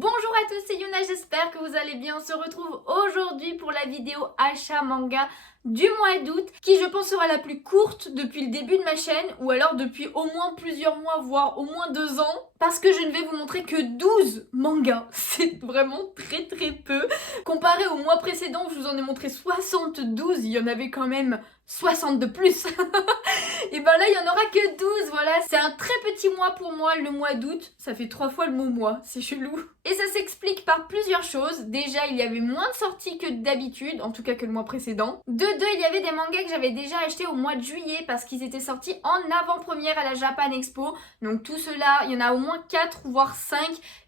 Bonjour à tous, c'est Yuna, j'espère que vous allez bien. On se retrouve aujourd'hui pour la vidéo achat manga du mois d'août, qui je pense sera la plus courte depuis le début de ma chaîne, ou alors depuis au moins plusieurs mois, voire au moins 2 ans, parce que je ne vais vous montrer que 12 mangas. C'est vraiment très peu. Comparé au mois précédent où je vous en ai montré 72, il y en avait quand même 60 de plus. Et ben là, il y en aura que 12, voilà. C'est un très petit mois pour moi, le mois d'août. Ça fait 3 fois le mot mois, c'est chelou. Et ça s'explique par plusieurs choses. Déjà, il y avait moins de sorties que d'habitude, en tout cas que le mois précédent. De deux, il y avait des mangas que j'avais déjà achetés au mois de juillet parce qu'ils étaient sortis en avant-première à la Japan Expo. Donc tout cela, il y en a au moins 4 voire 5.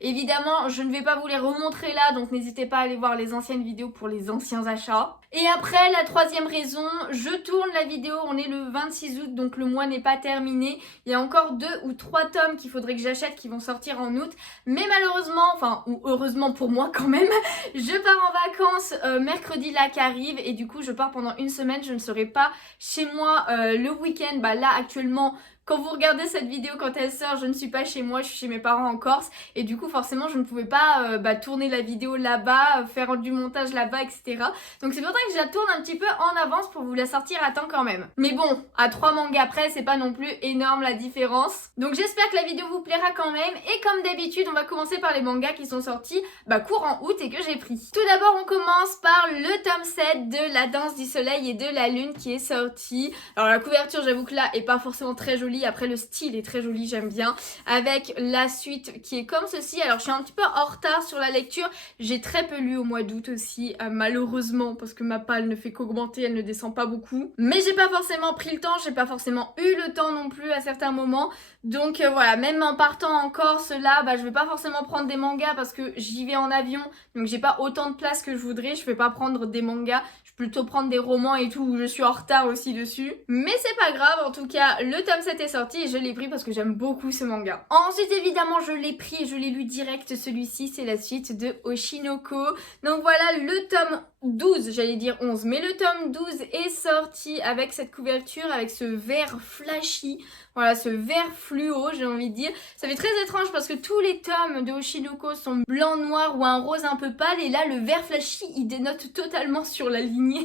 Évidemment, je ne vais pas vous les remontrer là, donc n'hésitez pas à aller voir les anciennes vidéos pour les anciens achats. Et après, la troisième raison, je tourne la vidéo, on est le 26 août, donc le mois n'est pas terminé. Il y a encore 2 ou 3 tomes qu'il faudrait que j'achète qui vont sortir en août. Mais malheureusement, enfin, ou heureusement pour moi quand même, je pars en vacances mercredi là qui arrive. Et du coup, je pars pendant une semaine, je ne serai pas chez moi le week-end. Bah là, actuellement... Quand vous regardez cette vidéo quand elle sort, je ne suis pas chez moi, je suis chez mes parents en Corse. Et du coup, forcément, je ne pouvais pas tourner la vidéo là-bas, faire du montage là-bas, etc. Donc c'est pour ça que je la tourne un petit peu en avance pour vous la sortir à temps quand même. Mais bon, à 3 mangas après, c'est pas non plus énorme la différence. Donc j'espère que la vidéo vous plaira quand même. Et comme d'habitude, on va commencer par les mangas qui sont sortis courant août et que j'ai pris. Tout d'abord, on commence par le tome 7 de La Danse du Soleil et de la Lune qui est sorti. Alors la couverture, j'avoue que là, est pas forcément très jolie. Après, le style est très joli, j'aime bien. Avec la suite qui est comme ceci. Alors, je suis un petit peu en retard sur la lecture. J'ai très peu lu au mois d'août aussi, malheureusement, parce que ma palle ne fait qu'augmenter, elle ne descend pas beaucoup. Mais j'ai pas forcément pris le temps, j'ai pas forcément eu le temps non plus à certains moments. Donc voilà, même en partant en Corse, là, je vais pas forcément prendre des mangas parce que j'y vais en avion. Donc j'ai pas autant de place que je voudrais. Je vais pas prendre des mangas. Je vais plutôt prendre des romans et tout où je suis en retard aussi dessus. Mais c'est pas grave, en tout cas, le tome 7 est sorti et je l'ai pris parce que j'aime beaucoup ce manga. Ensuite, évidemment, je l'ai pris et je l'ai lu direct. Celui-ci, c'est la suite de Oshinoko. Donc voilà, le tome 12, j'allais dire 11, mais le tome 12 est sorti avec cette couverture, avec ce vert flashy. Voilà, ce vert fluo, j'ai envie de dire. Ça fait très étrange parce que tous les tomes de Oshinoko sont blanc, noir ou un rose un peu pâle. Et là, le vert flashy, il dénote totalement sur la lignée.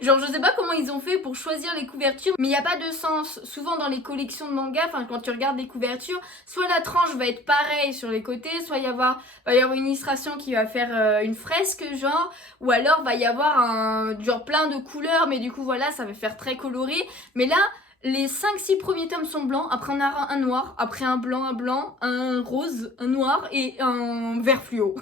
Genre, je sais pas comment ils ont fait pour choisir les couvertures, mais il n'y a pas de sens. Souvent, dans les collections de mangas, enfin, quand tu regardes les couvertures, soit la tranche va être pareille sur les côtés, soit va y avoir une illustration qui va faire une fresque, genre, ou alors va y avoir genre plein de couleurs, mais du coup, voilà, ça va faire très coloré. Mais là, les 5-6 premiers tomes sont blancs, après on a un noir, après un blanc, un rose, un noir et un vert fluo.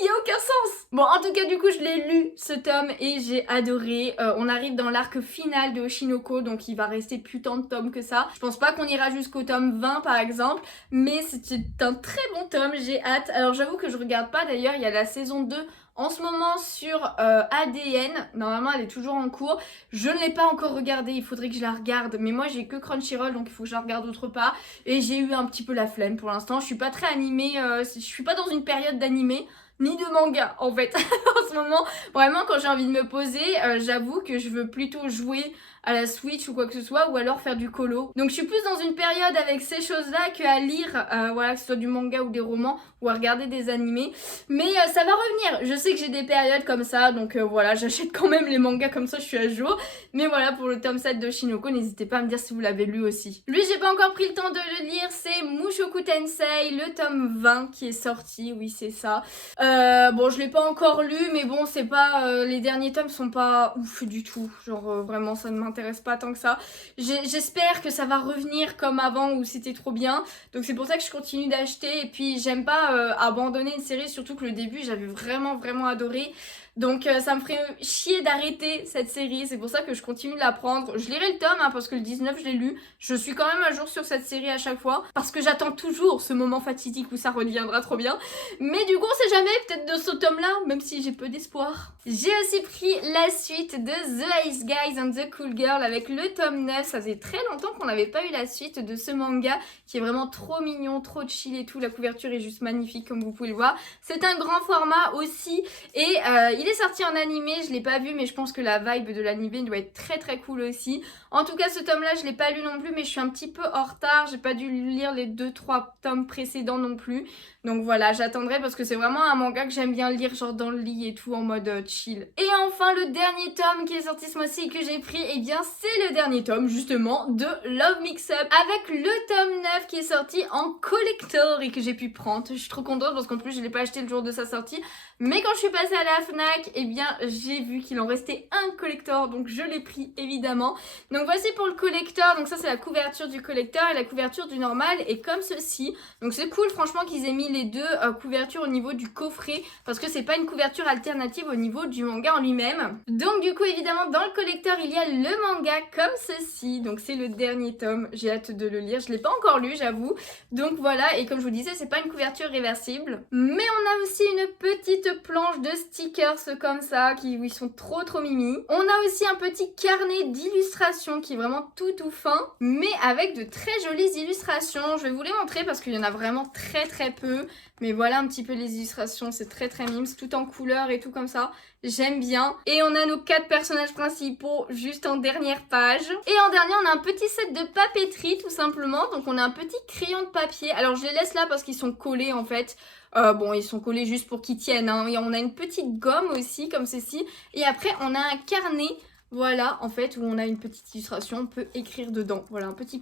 Il n'y a aucun sens. Bon, en tout cas, du coup, je l'ai lu, ce tome, et j'ai adoré. On arrive dans l'arc final de Oshinoko, donc il va rester plus tant de tomes que ça. Je pense pas qu'on ira jusqu'au tome 20, par exemple, mais c'est un très bon tome, j'ai hâte. Alors, j'avoue que je regarde pas, d'ailleurs, il y a la saison 2 en ce moment sur ADN, normalement elle est toujours en cours. Je ne l'ai pas encore regardée, il faudrait que je la regarde, mais moi j'ai que Crunchyroll donc il faut que je la regarde autre part. Et j'ai eu un petit peu la flemme pour l'instant, je suis pas très animée, je suis pas dans une période d'animé ni de manga en fait en ce moment. Vraiment quand j'ai envie de me poser, j'avoue que je veux plutôt jouer à la Switch ou quoi que ce soit, ou alors faire du colo. Donc je suis plus dans une période avec ces choses-là qu'à lire, voilà, que ce soit du manga ou des romans, ou à regarder des animés. Mais ça va revenir, je sais que j'ai des périodes comme ça, donc voilà, j'achète quand même les mangas comme ça, je suis à jour. Mais voilà, pour le tome 7 de Oshinoko, n'hésitez pas à me dire si vous l'avez lu aussi. Lui, j'ai pas encore pris le temps de le lire, c'est Mushoku Tensei, le tome 20 qui est sorti, oui c'est ça. Bon, je l'ai pas encore lu, mais bon, c'est pas... les derniers tomes sont pas ouf du tout, genre vraiment ça ne m'intéresse pas tant que ça. J'espère que ça va revenir comme avant où c'était trop bien, donc c'est pour ça que je continue d'acheter. Et puis j'aime pas abandonner une série, surtout que le début j'avais vraiment adoré. Donc ça me ferait chier d'arrêter cette série, c'est pour ça que je continue de la prendre. Je lirai le tome parce que le 19 je l'ai lu. Je suis quand même à jour sur cette série à chaque fois parce que j'attends toujours ce moment fatidique où ça reviendra trop bien. Mais du coup on sait jamais, peut-être de ce tome là, même si j'ai peu d'espoir. J'ai aussi pris la suite de The Ice Guys and the Cool Girl avec le tome 9. Ça faisait très longtemps qu'on n'avait pas eu la suite de ce manga qui est vraiment trop mignon, trop chill et tout. La couverture est juste magnifique comme vous pouvez le voir. C'est un grand format aussi et il est sorti en animé, je l'ai pas vu mais je pense que la vibe de l'animé doit être très cool aussi. En tout cas ce tome là je l'ai pas lu non plus mais je suis un petit peu en retard, j'ai pas dû lire les 2-3 tomes précédents non plus. Donc voilà, j'attendrai parce que c'est vraiment un manga que j'aime bien lire genre dans le lit et tout en mode chill. Et enfin le dernier tome qui est sorti ce mois-ci et que j'ai pris, eh bien c'est le dernier tome justement de Love Mix Up avec le tome 9 qui est sorti en collector et que j'ai pu prendre. Je suis trop contente parce qu'en plus je l'ai pas acheté le jour de sa sortie, mais quand je suis passée à la Fnac, eh bien j'ai vu qu'il en restait un collector, donc je l'ai pris évidemment. Donc voici pour le collector, donc ça c'est la couverture du collector et la couverture du normal est comme ceci. Donc c'est cool franchement qu'ils aient mis les deux couvertures au niveau du coffret parce que c'est pas une couverture alternative au niveau du manga en lui-même. Donc du coup évidemment dans le collector il y a le manga comme ceci, donc c'est le dernier tome, j'ai hâte de le lire, je l'ai pas encore lu j'avoue. Donc voilà, et comme je vous disais c'est pas une couverture réversible, mais on a aussi une petite planche de stickers comme ça qui ils sont trop mimi. On a aussi un petit carnet d'illustrations qui est vraiment tout fin, mais avec de très jolies illustrations. Je vais vous les montrer parce qu'il y en a vraiment très peu, mais voilà un petit peu les illustrations, c'est très mimes, tout en couleur et tout comme ça. J'aime bien. Et on a nos 4 personnages principaux juste en dernière page. Et en dernier, on a un petit set de papeterie tout simplement. Donc on a un petit crayon de papier. Alors je les laisse là parce qu'ils sont collés en fait. Bon, ils sont collés juste pour qu'ils tiennent, hein. Et on a une petite gomme aussi comme ceci. Et après, on a un carnet. Voilà, en fait, où on a une petite illustration, on peut écrire dedans. Voilà, un petit,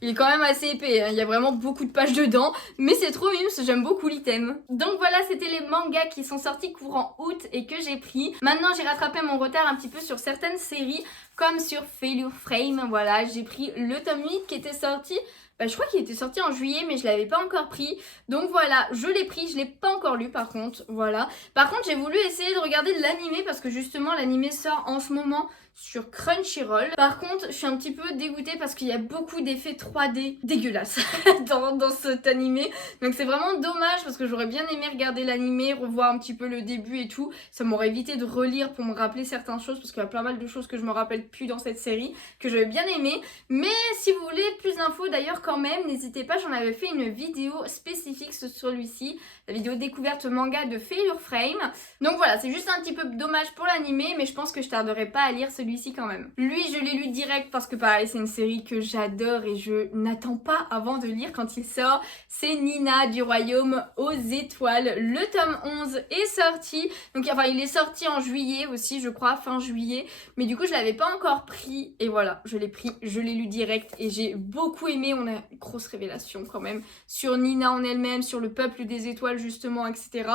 il est quand même assez épais, hein. Il y a vraiment beaucoup de pages dedans, mais c'est trop mignon, j'aime beaucoup l'item. Donc voilà, c'était les mangas qui sont sortis courant août et que j'ai pris. Maintenant, j'ai rattrapé mon retard un petit peu sur certaines séries, comme sur Failure Frame. Voilà, j'ai pris le tome 8 qui était sorti. Je crois qu'il était sorti en juillet mais je l'avais pas encore pris. Donc voilà, je l'ai pris, je l'ai pas encore lu par contre, voilà. Par contre j'ai voulu essayer de regarder de l'animé parce que justement l'animé sort en ce moment sur Crunchyroll. Par contre, je suis un petit peu dégoûtée parce qu'il y a beaucoup d'effets 3D dégueulasses dans cet animé. Donc c'est vraiment dommage parce que j'aurais bien aimé regarder l'animé, revoir un petit peu le début et tout. Ça m'aurait évité de relire pour me rappeler certaines choses parce qu'il y a plein mal de choses que je me rappelle plus dans cette série, que j'avais bien aimé. Mais si vous voulez plus d'infos d'ailleurs quand même, n'hésitez pas, j'en avais fait une vidéo spécifique sur celui-ci, la vidéo découverte manga de Failure Frame. Donc voilà, c'est juste un petit peu dommage pour l'animé, mais je pense que je tarderai pas à lire celui-ci quand même. Lui, je l'ai lu direct parce que pareil, c'est une série que j'adore et je n'attends pas avant de lire quand il sort. C'est Nina du Royaume aux Étoiles. Le tome 11 est sorti. Donc enfin, il est sorti en juillet aussi, je crois, fin juillet. Mais du coup, je l'avais pas encore pris. Et voilà, je l'ai pris, je l'ai lu direct et j'ai beaucoup aimé. On a une grosse révélation quand même sur Nina en elle-même, sur le peuple des étoiles justement, etc.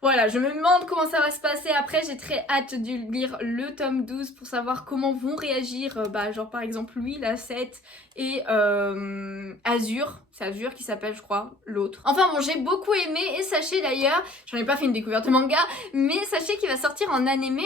Voilà, je me demande comment ça va se passer après, j'ai très hâte de lire le tome 12 pour savoir comment vont réagir, genre par exemple lui, la 7 et Azur, c'est Azur qui s'appelle je crois, l'autre. Enfin bon, j'ai beaucoup aimé et sachez d'ailleurs, j'en ai pas fait une découverte manga, mais sachez qu'il va sortir en animé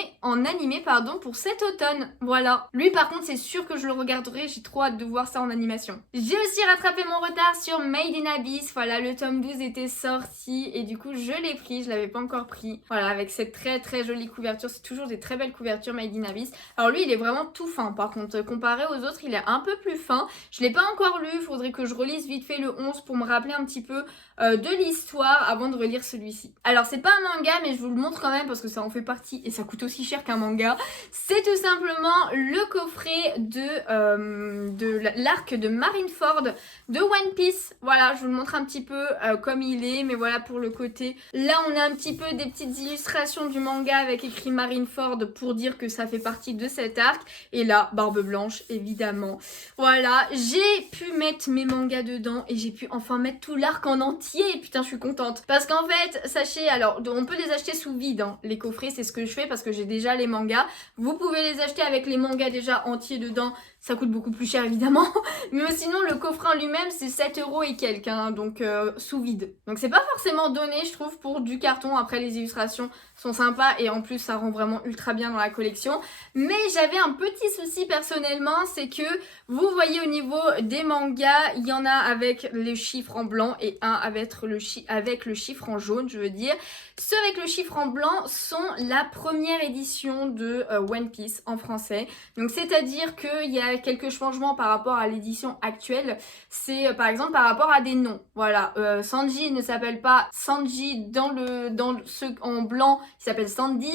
pour cet automne, voilà. Lui par contre c'est sûr que je le regarderai, j'ai trop hâte de voir ça en animation. J'ai aussi rattrapé mon retard sur Made in Abyss, voilà, le tome 12 était sorti et du coup je l'ai pris, je l'avais pas encore pris. Voilà, avec cette très jolie couverture, c'est toujours des très belles couvertures Made in Abyss. Alors lui il est vraiment tout fin par contre, comparé aux autres il est un peu plus fin. Je l'ai pas encore lu, il faudrait que je relise vite fait le 11 pour me rappeler un petit peu de l'histoire avant de relire celui-ci. Alors c'est pas un manga mais je vous le montre quand même parce que ça en fait partie et ça coûte aussi cher qu'un manga. C'est tout simplement le coffret de l'arc de Marineford de One Piece. Voilà, je vous le montre un petit peu comme il est, mais voilà pour le côté. Là on a un petit peu des petites illustrations du manga avec écrit Marineford pour dire que ça fait partie de cet arc. Et là, barbe blanche évidemment. Voilà, j'ai pu mettre mes mangas dedans et j'ai pu enfin mettre tout l'arc en entier. Putain, je suis contente. Parce qu'en fait, sachez, alors on peut les acheter sous vide, hein, les coffrets, c'est ce que je fais parce que j'ai déjà les mangas. Vous pouvez les acheter avec les mangas déjà entiers dedans. Ça coûte beaucoup plus cher évidemment, mais sinon le coffret en lui-même c'est 7 € et quelques, hein, donc sous vide. Donc c'est pas forcément donné je trouve pour du carton, après les illustrations sont sympas et en plus ça rend vraiment ultra bien dans la collection. Mais j'avais un petit souci personnellement, c'est que vous voyez au niveau des mangas, il y en a avec les chiffres en blanc et un avec le chiffre en jaune je veux dire. Ceux avec le chiffre en blanc sont la première édition de One Piece en français. Donc c'est-à-dire qu'il y a quelques changements par rapport à l'édition actuelle. C'est par exemple par rapport à des noms. Voilà, Sanji ne s'appelle pas Sanji dans ceux en blanc qui s'appellent Sandy.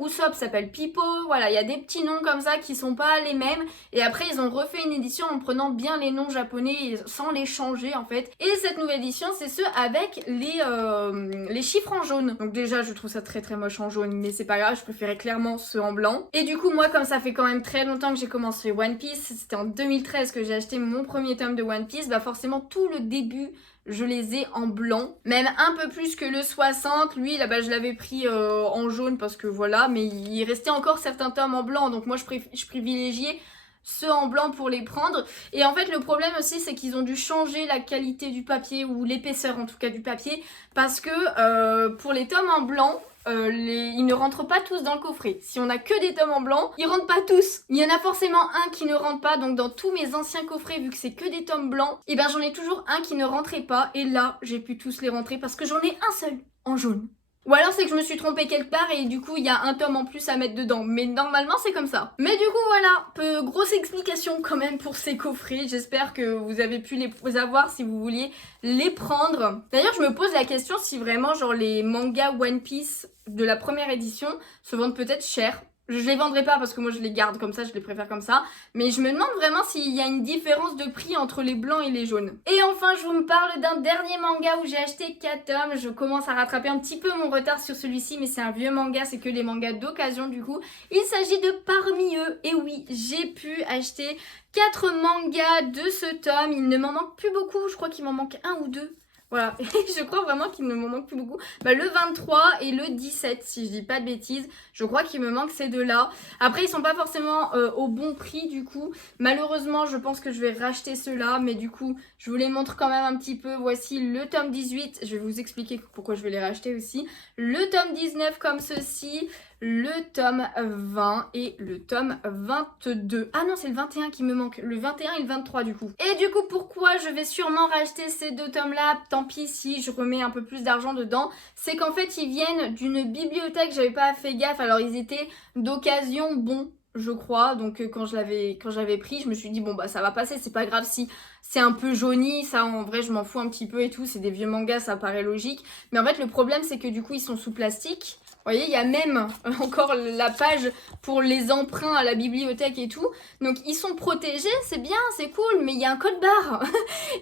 Usopp s'appelle Pipo, voilà, il y a des petits noms comme ça qui sont pas les mêmes. Et après ils ont refait une édition en prenant bien les noms japonais et sans les changer en fait. Et cette nouvelle édition c'est ceux avec les chiffres en jaune. Donc déjà je trouve ça très très moche en jaune, mais c'est pas grave, je préférais clairement ceux en blanc. Et du coup moi comme ça fait quand même très longtemps que j'ai commencé One Piece, c'était en 2013 que j'ai acheté mon premier tome de One Piece, bah forcément tout le début je les ai en blanc, même un peu plus que le 60, lui là-bas je l'avais pris en jaune parce que voilà, mais il restait encore certains tomes en blanc, donc moi je privilégiais ceux en blanc pour les prendre. Et en fait le problème aussi c'est qu'ils ont dû changer la qualité du papier, ou l'épaisseur en tout cas du papier, parce que pour les tomes en blanc, ils ne rentrent pas tous dans le coffret. Si on a que des tomes en blanc, ils rentrent pas tous. Il y en a forcément un qui ne rentre pas, donc dans tous mes anciens coffrets, vu que c'est que des tomes blancs, et ben j'en ai toujours un qui ne rentrait pas, et là j'ai pu tous les rentrer parce que j'en ai un seul en jaune. Ou alors c'est que je me suis trompée quelque part et du coup il y a un tome en plus à mettre dedans. Mais normalement c'est comme ça. Mais du coup voilà, grosse explication quand même pour ces coffrets. J'espère que vous avez pu les avoir si vous vouliez les prendre. D'ailleurs je me pose la question si vraiment genre les mangas One Piece de la première édition se vendent peut-être cher. Je les vendrai pas parce que moi je les garde comme ça, je les préfère comme ça. Mais je me demande vraiment s'il y a une différence de prix entre les blancs et les jaunes. Et enfin je vous parle d'un dernier manga où j'ai acheté 4 tomes. Je commence à rattraper un petit peu mon retard sur celui-ci, mais c'est un vieux manga, c'est que les mangas d'occasion du coup. Il s'agit de Parmi eux. Et oui, j'ai pu acheter 4 mangas de ce tome. Il ne m'en manque plus beaucoup, je crois qu'il m'en manque un ou deux. Voilà, je crois vraiment qu'il ne me manque plus beaucoup. Bah, le 23 et le 17, si je dis pas de bêtises. Je crois qu'il me manque ces deux-là. Après, ils sont pas forcément au bon prix, du coup. Malheureusement, je pense que je vais racheter ceux-là. Mais du coup, je vous les montre quand même un petit peu. Voici le tome 18. Je vais vous expliquer pourquoi je vais les racheter aussi. Le tome 19 comme ceci. Le tome 20 et le tome 22. Ah non, c'est le 21 qui me manque. Le 21 et le 23 du coup. Et du coup, pourquoi je vais sûrement racheter ces deux tomes-là? Tant pis si je remets un peu plus d'argent dedans. C'est qu'en fait, ils viennent d'une bibliothèque. J'avais pas fait gaffe. Alors, ils étaient d'occasion bons, je crois. Donc, quand j'avais pris, je me suis dit, bon, bah, ça va passer. C'est pas grave si c'est un peu jauni. Ça, en vrai, je m'en fous un petit peu et tout. C'est des vieux mangas, ça paraît logique. Mais en fait, le problème, c'est que du coup, ils sont sous plastique. Vous voyez, il y a même encore la page pour les emprunts à la bibliothèque et tout. Donc, ils sont protégés, c'est bien, c'est cool, mais il y a un code barre.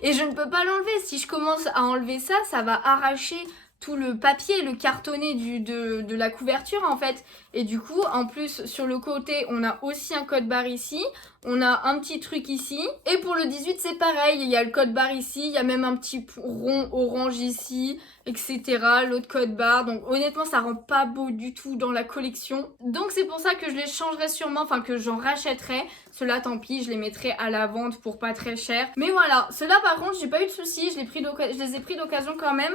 Et je ne peux pas l'enlever. Si je commence à enlever ça, ça va arracher tout le papier, le cartonné de la couverture en fait. Et du coup, en plus, sur le côté, on a aussi un code barre ici. On a un petit truc ici. Et pour le 18, c'est pareil. Il y a le code barre ici. Il y a même un petit rond orange ici, etc. L'autre code barre. Donc honnêtement, ça rend pas beau du tout dans la collection. Donc c'est pour ça que je les changerai sûrement. Enfin, que j'en rachèterai. Ceux-là, tant pis, je les mettrai à la vente pour pas très cher. Mais voilà. Ceux-là, par contre, j'ai pas eu de soucis. Je les ai pris d'occasion quand même.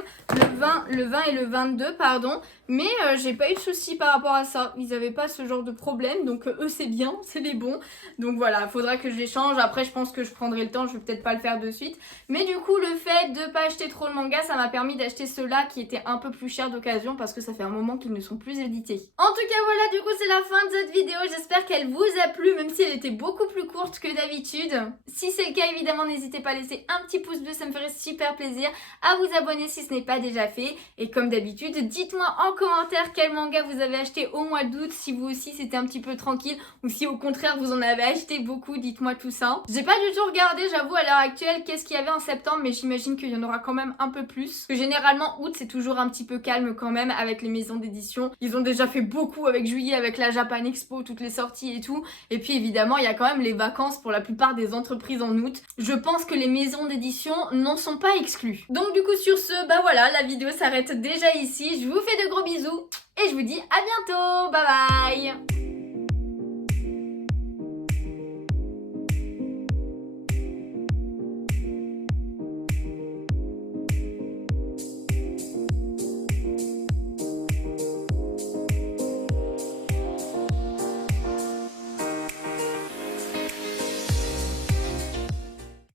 Le 20 et le 22, pardon. Mais j'ai pas eu de soucis par rapport à ça. Ils avaient pas ce genre de problème. Donc eux, c'est bien. C'est les bons. Donc voilà, faudra que je les change. Après, je pense que je prendrai le temps. Je vais peut-être pas le faire de suite. Mais du coup, le fait de pas acheter trop le manga, ça m'a permis d'acheter ceux-là qui étaient un peu plus chers d'occasion parce que ça fait un moment qu'ils ne sont plus édités. En tout cas, voilà, du coup, c'est la fin de cette vidéo. J'espère qu'elle vous a plu, même si elle était beaucoup plus courte que d'habitude. Si c'est le cas, évidemment, n'hésitez pas à laisser un petit pouce bleu. Ça me ferait super plaisir. À vous abonner si ce n'est pas déjà fait. Et comme d'habitude, dites-moi en commentaire quel manga vous avez acheté au mois d'août. Si vous aussi, c'était un petit peu tranquille ou si au contraire, vous en avez acheté beaucoup, dites-moi tout ça. J'ai pas du tout regardé, j'avoue, à l'heure actuelle, qu'est-ce qu'il y avait en septembre, mais j'imagine qu'il y en aura quand même un peu plus. Parce que généralement, août, c'est toujours un petit peu calme quand même avec les maisons d'édition. Ils ont déjà fait beaucoup avec juillet, avec la Japan Expo, toutes les sorties et tout. Et puis évidemment, il y a quand même les vacances pour la plupart des entreprises en août. Je pense que les maisons d'édition n'en sont pas exclues. Donc du coup, sur ce, bah voilà, la vidéo s'arrête déjà ici. Je vous fais de gros bisous et je vous dis à bientôt. Bye bye.